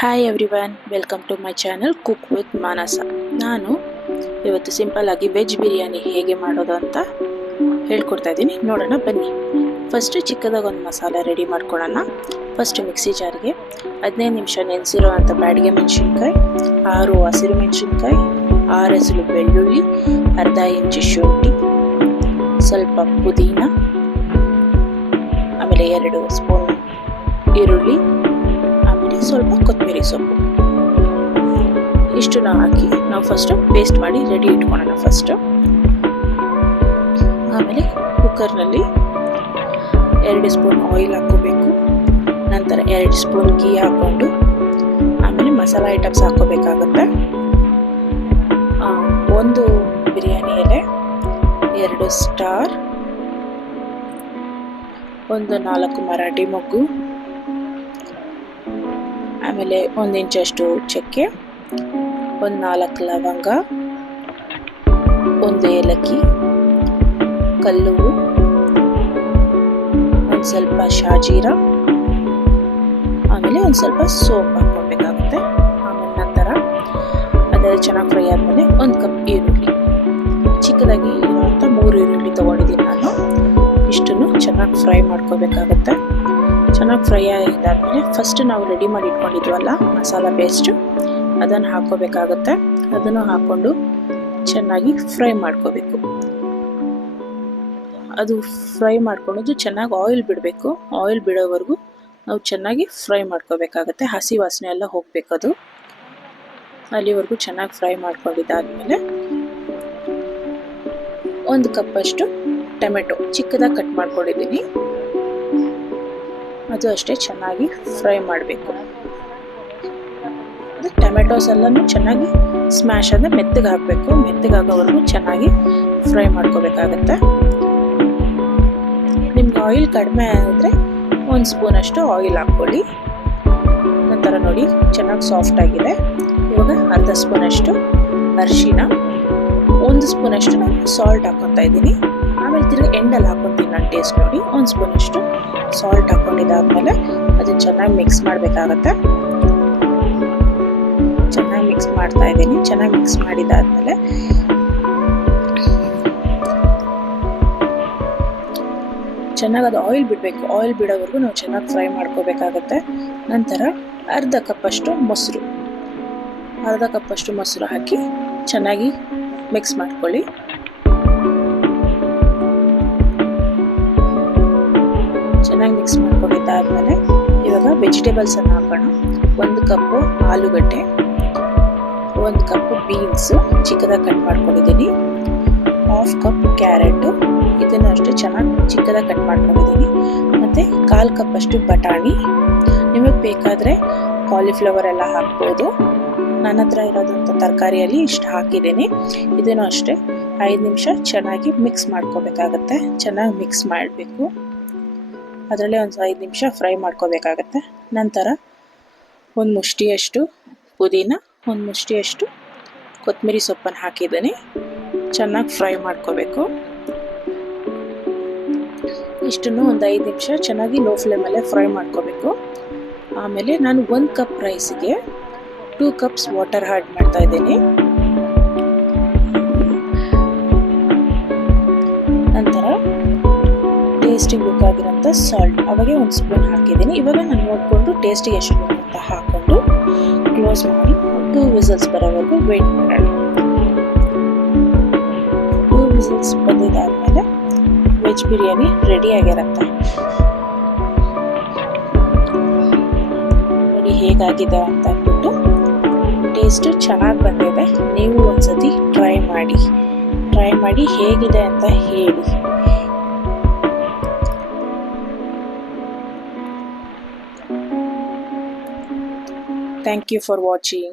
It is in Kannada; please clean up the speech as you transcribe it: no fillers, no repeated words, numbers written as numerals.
Hi everyone, welcome to my channel cook with Manasa. ನಾನು ಇವತ್ತು ಸಿಂಪಲ್ ಆಗಿ ವೆಜ್ ಬಿರಿಯಾನಿ ಹೇಗೆ ಮಾಡೋದು ಅಂತ ಹೇಳ್ಕೊಡ್ತಾ ಇದ್ದೀನಿ. ನೋಡೋಣ ಬನ್ನಿ. ಫಸ್ಟ್ ಚಿಕ್ಕದಾಗ ಒಂದು ಮಸಾಲೆ ರೆಡಿ ಮಾಡ್ಕೊಳ್ಳೋಣ. ಫಸ್ಟ್ ಮಿಕ್ಸಿ ಜಾರ್ಗೆ 15 ನಿಮಿಷ ನೆನೆಸಿರೋ ಅಂಥ ಬ್ಯಾಡಿಗೆ ಮೆಣಸಿನ್ಕಾಯಿ, 6 ಹಸಿರು ಮೆಣಸಿನ್ಕಾಯಿ, 6 ಎಸಳು ಬೆಳ್ಳುಳ್ಳಿ, ಅರ್ಧ ಇಂಚು ಶುಂಠಿ, ಸ್ವಲ್ಪ ಪುದೀನ, ಆಮೇಲೆ 2 ಸ್ಪೂನ್ ಈರುಳ್ಳಿ, ಸ್ವಲ್ಪ ಕೊತ್ತಂಬರಿ ಸೊಪ್ಪು, ಇಷ್ಟನ್ನ ಹಾಕಿ ನಾವು ಫಸ್ಟ್ ಪೇಸ್ಟ್ ಮಾಡಿ ರೆಡಿ ಇಟ್ಕೊಳ್ಳೋಣ. ಫಸ್ಟ್ ಆಮೇಲೆ ಕುಕ್ಕರ್ನಲ್ಲಿ 2 ಸ್ಪೂನ್ ಆಯಿಲ್ ಹಾಕೋಬೇಕು. ನಂತರ 2 ಸ್ಪೂನ್ ಗೀ ಹಾಕೊಂಡು ಆಮೇಲೆ ಮಸಾಲ ಐಟಮ್ಸ್ ಹಾಕೋಬೇಕಾಗುತ್ತೆ. 1 ಬಿರಿಯಾನಿ ಎಲೆ, 2 ಸ್ಟಾರ್, 4 ಮರಾಠಿ ಮೊಗ್ಗು, ಆಮೇಲೆ 1 ಇಂಚಷ್ಟು ಚಕ್ಕೆ, 4 ಲವಂಗ, 1 ಏಲಕ್ಕಿ, ಕಲ್ಲುವು, ಸ್ವಲ್ಪ ಶಾಜೀರ, ಆಮೇಲೆ ಸ್ವಲ್ಪ ಸೋಂಪು ಹಾಕೋಬೇಕಾಗುತ್ತೆ. ಆಮೇಲೆ ನಂತರ ಅದೆಲ್ಲ ಚೆನ್ನಾಗಿ ಫ್ರೈ ಆದಮೇಲೆ 1 ಕಪ್ ಈರುಳ್ಳಿ, ಚಿಕ್ಕದಾಗಿ ಇರುವಂಥ 3 ಈರುಳ್ಳಿ ತೊಗೊಂಡಿದ್ದೀನಿ ನಾನು. ಇಷ್ಟನ್ನು ಚೆನ್ನಾಗಿ ಫ್ರೈ ಮಾಡ್ಕೋಬೇಕಾಗುತ್ತೆ. ಚೆನ್ನಾಗಿ ಫ್ರೈ ಆಗಿದ್ದಾದಮೇಲೆ ಫಸ್ಟ್ ನಾವು ರೆಡಿ ಮಾಡಿ ಇಟ್ಕೊಂಡಿದ್ವಲ್ಲ ಮಸಾಲ ಪೇಸ್ಟು, ಅದನ್ನು ಹಾಕೋಬೇಕಾಗುತ್ತೆ. ಅದನ್ನು ಹಾಕ್ಕೊಂಡು ಚೆನ್ನಾಗಿ ಫ್ರೈ ಮಾಡ್ಕೋಬೇಕು. ಅದು ಫ್ರೈ ಮಾಡ್ಕೊಳ್ಳೋದು ಚೆನ್ನಾಗಿ ಆಯಿಲ್ ಬಿಡಬೇಕು. ಆಯಿಲ್ ಬಿಡೋವರೆಗೂ ನಾವು ಚೆನ್ನಾಗಿ ಫ್ರೈ ಮಾಡ್ಕೋಬೇಕಾಗುತ್ತೆ. ಹಸಿ ವಾಸನೆ ಎಲ್ಲ ಹೋಗಬೇಕದು. ಅಲ್ಲಿವರೆಗೂ ಚೆನ್ನಾಗಿ ಫ್ರೈ ಮಾಡ್ಕೊಂಡಿದ್ದಾದಮೇಲೆ 1 ಕಪ್ಪಷ್ಟು ಟೊಮೆಟೊ ಚಿಕ್ಕದಾಗಿ ಕಟ್ ಮಾಡ್ಕೊಂಡಿದ್ದೀನಿ. ಅದು ಅಷ್ಟೇ ಚೆನ್ನಾಗಿ ಫ್ರೈ ಮಾಡಬೇಕು. ಟೊಮೆಟೊಸ್ ಎಲ್ಲನೂ ಚೆನ್ನಾಗಿ ಸ್ಮ್ಯಾಶ್ ಅಂದರೆ ಮೆತ್ತಗೆ ಹಾಕಬೇಕು. ಮೆತ್ತಗಾಗೋವರೆಗೂ ಚೆನ್ನಾಗಿ ಫ್ರೈ ಮಾಡ್ಕೋಬೇಕಾಗತ್ತೆ. ನಿಮ್ಗೆ ಆಯಿಲ್ ಕಡಿಮೆ ಆದರೆ 1 ಸ್ಪೂನಷ್ಟು ಆಯಿಲ್ ಹಾಕ್ಕೊಳ್ಳಿ. ನಂತರ ನೋಡಿ ಚೆನ್ನಾಗಿ ಸಾಫ್ಟ್ ಆಗಿದೆ. ಇವಾಗ ಅರ್ಧ ಸ್ಪೂನಷ್ಟು ಅರಿಶಿನ, 1 ಸ್ಪೂನಷ್ಟು ನಾನು ಸಾಲ್ಟ್ ಹಾಕ್ಕೊತಾ ಇದ್ದೀನಿ. ಆಮೇಲೆ ತಿರುಗಿ ಎಂಡಲ್ಲಿ ಹಾಕ್ಕೊತೀನಿ ನಾನು ಟೇಸ್ಟ್ ನೋಡಿ. 1 ಸ್ಪೂನಷ್ಟು ಸಾಲ್ಟ್ ಹಾಕ್ಕೊಂಡಿದ್ದಾದಮೇಲೆ ಅದನ್ನು ಚೆನ್ನಾಗಿ ಮಿಕ್ಸ್ ಮಾಡಬೇಕಾಗತ್ತೆ. ಚೆನ್ನಾಗಿ ಮಿಕ್ಸ್ ಮಾಡ್ತಾ ಇದ್ದೀನಿ. ಚೆನ್ನಾಗಿ ಮಿಕ್ಸ್ ಮಾಡಿದ್ದಾದಮೇಲೆ ಚೆನ್ನಾಗಿ ಅದು ಆಯಿಲ್ ಬಿಡಬೇಕು. ಆಯಿಲ್ ಬಿಡೋವರೆಗೂ ನಾವು ಚೆನ್ನಾಗಿ ಫ್ರೈ ಮಾಡ್ಕೋಬೇಕಾಗತ್ತೆ. ನಂತರ ಅರ್ಧ ಕಪ್ಪಷ್ಟು ಮೊಸರು ಹಾಕಿ ಚೆನ್ನಾಗಿ ಮಿಕ್ಸ್ ಮಾಡ್ಕೊಳ್ಳಿ. ಚೆನ್ನಾಗಿ ಮಿಕ್ಸ್ ಮಾಡ್ಕೊಂಡಿದ್ದಾದಮೇಲೆ ಇವಾಗ ವೆಜಿಟೇಬಲ್ಸನ್ನು ಹಾಕೋಣ. 1 ಕಪ್ಪು ಆಲೂಗಡ್ಡೆ, 1 ಕಪ್ ಬೀನ್ಸು ಚಿಕ್ಕದಾಗಿ ಕಟ್ ಮಾಡ್ಕೊಂಡಿದ್ದೀನಿ, 1/2 ಕಪ್ ಕ್ಯಾರೆಟು, ಇದನ್ನು ಅಷ್ಟೇ ಚೆನ್ನಾಗಿ ಚಿಕ್ಕದಾಗಿ ಕಟ್ ಮಾಡ್ಕೊಂಡಿದ್ದೀನಿ. ಮತ್ತು 1/4 ಕಪ್ಪಷ್ಟು ಬಟಾಣಿ. ನಿಮಗೆ ಬೇಕಾದರೆ ಕಾಲಿಫ್ಲವರ್ ಎಲ್ಲ ಹಾಕ್ಬೋದು. ನನ್ನ ಹತ್ರ ಇರೋದಂಥ ತರಕಾರಿಯಲ್ಲಿ ಇಷ್ಟು ಹಾಕಿದ್ದೀನಿ. ಇದನ್ನು ಅಷ್ಟೇ 5 ನಿಮಿಷ ಚೆನ್ನಾಗಿ ಮಿಕ್ಸ್ ಮಾಡ್ಕೋಬೇಕಾಗತ್ತೆ. ಚೆನ್ನಾಗಿ ಮಿಕ್ಸ್ ಮಾಡಬೇಕು. ಅದರಲ್ಲೇ ಒಂದು 5 ನಿಮಿಷ ಫ್ರೈ ಮಾಡ್ಕೋಬೇಕಾಗತ್ತೆ. ನಂತರ 1 ಮುಷ್ಟಿಯಷ್ಟು ಪುದೀನ, 1 ಮುಷ್ಟಿಯಷ್ಟು ಕೊತ್ತಂಬರಿ ಸೊಪ್ಪನ್ನು ಹಾಕಿದ್ದೀನಿ. ಚೆನ್ನಾಗಿ ಫ್ರೈ ಮಾಡ್ಕೋಬೇಕು. ಇಷ್ಟನ್ನು ಒಂದು 5 ನಿಮಿಷ ಚೆನ್ನಾಗಿ ಲೋ ಫ್ಲೇಮಲ್ಲೇ ಫ್ರೈ ಮಾಡ್ಕೋಬೇಕು. ಆಮೇಲೆ ನಾನು 1 ಕಪ್ ರೈಸಿಗೆ 2 ಕಪ್ಸ್ ವಾಟರ್ ಆ್ಯಡ್ ಮಾಡ್ತಾ ಇದ್ದೀನಿ. ನಂತರ ಟೇಸ್ಟಿಗೆ ಬೇಕಾಗಿರೋಂಥ ಸಾಲ್ಟ್ ಅವಾಗೆ 1 ಸ್ಪೂನ್ ಹಾಕಿದ್ದೀನಿ. ಇವಾಗ ನಾನು ನೋಡಿಕೊಂಡು ಟೇಸ್ಟಿಗೆ ಎಷ್ಟು ಬೇಕು ಅಂತ ಹಾಕ್ಕೊಂಡು ಕ್ಲೋಸ್ ಮಾಡಿ 2 ವಿಸಲ್ಸ್ ಬರೋವರೆಗೂ ವೆಯ್ಟ್ ಮಾಡೋಣ. 2 ವಿಸಲ್ಸ್ ಬಂದಿದ್ದಾದಮೇಲೆ ವೆಜ್ ಬಿರಿಯಾನಿ ರೆಡಿಯಾಗಿರುತ್ತೆ. ನೋಡಿ ಹೇಗಾಗಿದೆ ಅಂತ ಅಂದ್ಬಿಟ್ಟು. ಟೇಸ್ಟು ಚೆನ್ನಾಗಿ ಬಂದಿದೆ. ನೀವು ಒಂದ್ಸತಿ ಟ್ರೈ ಮಾಡಿ ಹೇಗಿದೆ ಅಂತ ಹೇಳಿ. Thank you for watching.